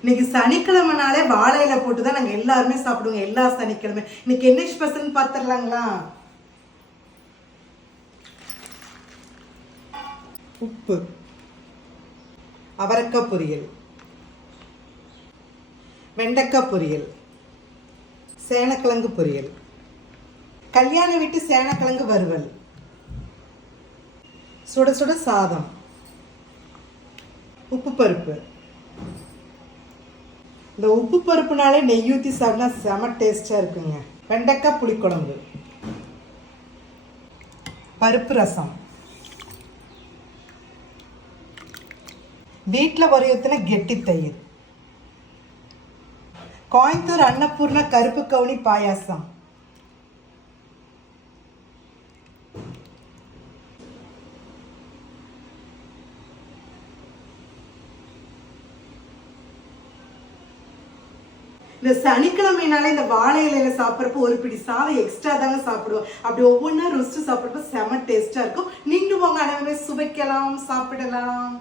இன்னைக்கு சனிக்கிழமைனாலே வாழை இலை போட்டு தான் நாங்கள் எல்லாருமே சாப்பிடுவோம் எல்லா சனிக்கிழமை. இன்னைக்கு என்ன ஸ்பெஷல்னு பார்த்துடலாங்களா? உப்பு. அவரக்காய் பொரியல். வெண்டைக்காய் பொரியல். சேனக்கிழங்கு பொரியல். கல்யாண வீட்டு சேனக்கிழங்கு வறுவல். சுட சுட சாதம். உப்பு பருப்பு. இந்த உப்பு பருப்புனாலே நெய் ஊற்றி சாப்பிட்டா செம டேஸ்டாக இருக்குங்க. வெண்டைக்காய் புளிக்குழம்பு. பருப்பு ரசம். வீட்டில் வரையத்தின கெட்டி தயிர். கோயம்புத்தூர் அன்னபூர்ணா கருப்பு கவுனி பாயாசம். இந்த சனிக்கிழமைனாலே இந்த வாழை இலையில சாப்பிட்றப்ப ஒரு பிடி சாதம் எக்ஸ்ட்ரா தாங்க சாப்பிடுவோம். அப்படி ஒவ்வொன்றா ருசிச்சு சாப்பிட்றப்ப செம டேஸ்டா இருக்கும். நீங்களும் உங்க அனைவருமே சுவைக்கலாம் சாப்பிடலாம்.